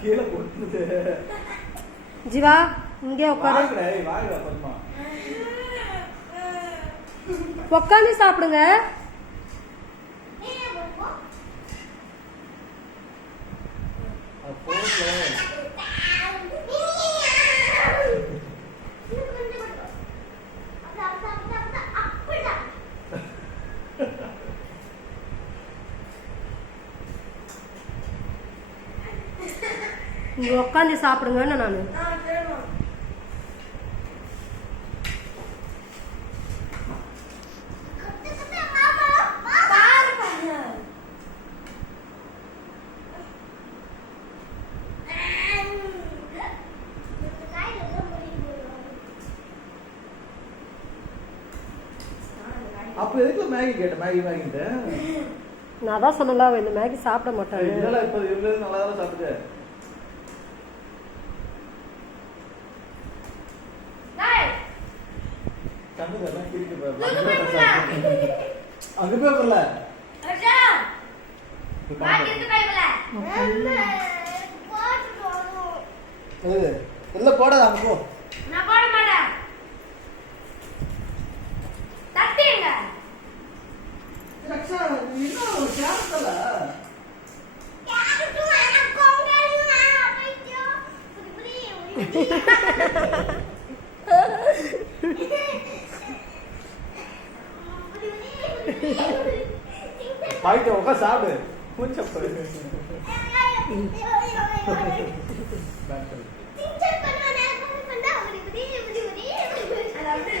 கீழே போட்டுது. ஜீவா இங்கே உட்காரு. உட்காந்து சாப்பிடுங்க. இங்க உட்காந்து சாப்பிடுங்கன்னு நானு. அப்ப எதுக்கு மேகி கேட்ட? மேகி வாங்கிட்டு நான் தான் சொன்னல இந்த மேகி சாப்பிட மாட்டாங்க. இல்ல இப்ப இவ்வளவு நல்லா தான் சாப்பிடுது. கண்டுதெல்லாம் கிரிக்கு பாரு. அங்க போய் வரல. அச்சா. மேகி எடுத்து போய்ல. போடு. இல்ல போடாத அங்க போ. நான் போட மாட்டேன். தட்டிங்க. ரக்ஷா இன்னும் ஒரு கேரட்ல. கேரட் வேணா கொங்கல் வேணா போய்ச்சோ. பாய்ட்டு உட்கார் சாப்பிடு. கொஞ்சம் போடு.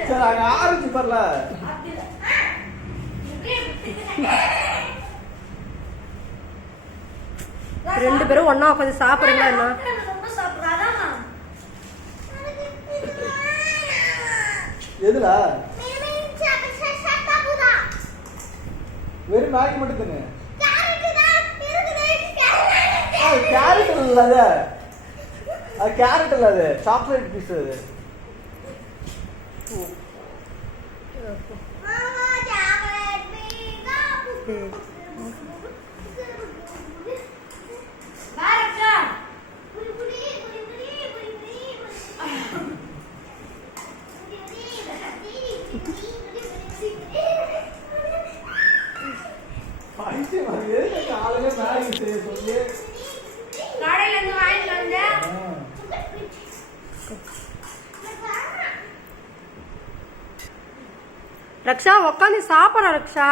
சரி அங்க ஆரஞ்சு பரல. ரெண்டு பேரும் ஒண்ணா உட்காந்து சாப்பிடுறீங்களா என்ன? எதுல? வெறும் மேகி மட்டும் தானே. கேரட் இல்ல அது. அது கேரட் இல்ல, அது சாக்லேட் பீஸ் அது. ரக்ஷா உட்காந்து சாப்பிட. ரக்ஷா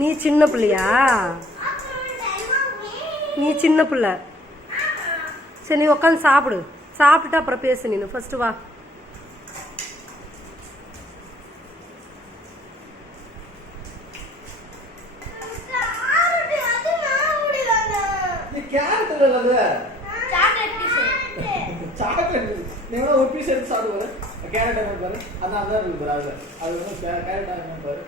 நீ சின்ன பிள்ளையா? நீ சின்ன பிள்ளை. சரி நீ உட்காந்து சாப்பிடு. சாப்பிட்டுட்டு அப்புறம் பேசு. நீ ஃபர்ஸ்ட் வா. கேரட் இல்ல அது. Chocolate piece. சாக்லேட் நீங்க ஒரு பீஸ் எடுத்து சாப்பிடுங்க. கேரட் என்ன பாரு. அதான் இருக்கு பாரு. அது வந்து கேரட் என்ன பாரு.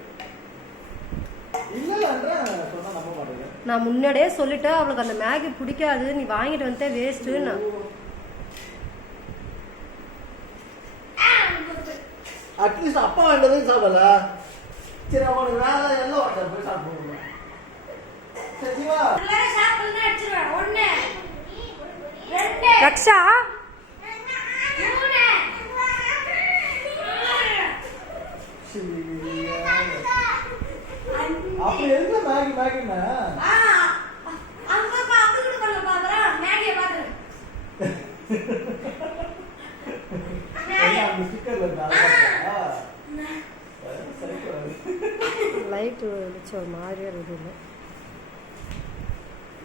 இல்லன்றா சொன்னா நம்ப மாட்டேங்க. நான் முன்னாடியே சொல்லிட்டேன் அவளுக்கு அந்த மேகி பிடிக்காது. நீ வாங்கிட்டு வந்தே வேஸ்ட்னு. அட்லீஸ்ட் அப்பா வேண்டதே சாப்பிடல. சரி அவனுக்கு வேலை எல்லாம் வாட்டர் போய் சாப்பிடுவோம். சரிவா எல்லாரும் சாப்பிடுங்க. அடிச்சுடுவேன். 1 2 ரக்ஷா 3 அப்ப எதுக்கு மேகி மேகினா? அங்க பாக்குறது பண்ண பாக்குறா. மேகிய பாக்குற. அந்த ஸ்டிக்கர்ல இருந்தா லைட் வெச்சு ஒரு மாதிரியா இருக்குது.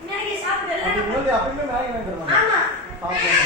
மேகி சாப்பிடல. அப்ப இன்னொரு அப்பவே மேகி வாங்கிடுறோம். ஆமா சாப்பிடுங்க.